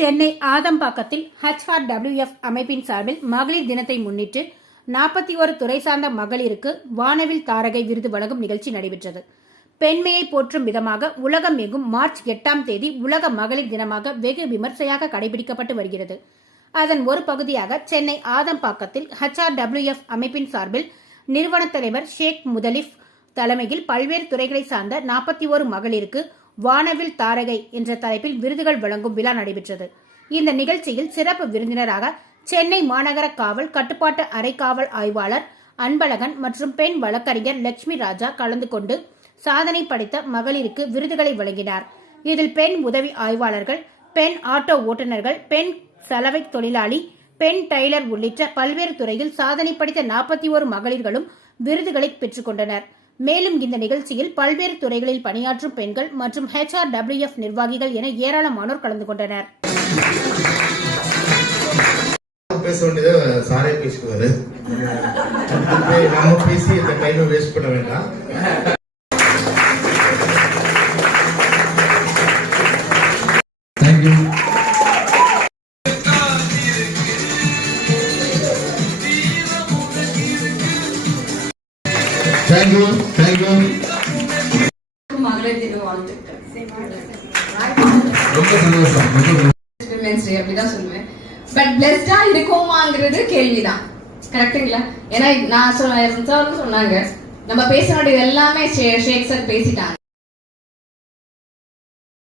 Chennai ஆதம்பாக்கத்தில் HRWF அமைப்பின் சார்பில் மகளிர் தினத்தை முன்னிட்டு நாற்பத்தி ஒரு துறை சார்ந்த மகளிருக்கு வானவில் தாரகை விருது வழங்கும் நிகழ்ச்சி நடைபெற்றது. பெண்மையை போற்றும் விதமாக உலகம் எங்கும் மார்ச் எட்டாம் தேதி உலக மகளிர் தினமாக வெகு விமர்சையாக கடைபிடிக்கப்பட்டு வருகிறது. அதன் ஒரு பகுதியாக சென்னை ஆதம்பாக்கத்தில் HRWF அமைப்பின் சார்பில் நிறுவன தலைவர் ஷேக் முதலிஃப் தலைமையில் பல்வேறு துறைகளை சார்ந்த நாற்பத்தி ஒரு மகளிருக்கு வானவில் தாரகை என்ற தலைப்பில் விருதுகள் வழங்கும் விழா நடைபெற்றது. இந்த நிகழ்ச்சியில் சிறப்பு விருந்தினராக சென்னை மாநகர காவல் கட்டுப்பாட்டு அறை காவல் ஆய்வாளர் அன்பழகன் மற்றும் பெண் வழக்கறிஞர் லட்சுமி ராஜா கலந்து கொண்டு சாதனை படைத்த மகளிருக்கு விருதுகளை வழங்கினார். இதில் பெண் உதவி ஆய்வாளர்கள் பெண் ஆட்டோ ஓட்டுநர்கள் பெண் சலவை தொழிலாளி பெண் டெய்லர் உள்ளிட்ட பல்வேறு துறையில் சாதனை படைத்த நாற்பத்தி ஒரு மகளிர்களும் விருதுகளை பெற்றுக்கொண்டனர் மேலும் இந்த நிகழ்ச்சியில் பல்வேறு துறைகளில் பணியாற்றும் பெண்கள் மற்றும் HRWF நிர்வாகிகள் என ஏராளமானோர் கலந்து கொண்டனர். பேச வேண்டியதை சாரே பேசுவாரு. நம்ம பேசி இந்த டைமை வேஸ்ட் பண்ண வேண்டாம். தேங்க்யூ தேங்க்யூ தேங்க்யூ மகளிர் தின வாழ்த்துக்கள் ரொம்ப சந்தோஷம். விமென்ஸ் டே அப்படிதான் சொல்லுவேன். பட் பிளஸ்டா இருக்கோமாங்கிறது கேள்விதான். கரெக்ட்டுங்களா ஏன்னா நான் சொன்ன சொன்னாங்க நம்ம பேசினோட எல்லாமே ஷே- ஷேக் சார் பேசிட்டாங்க.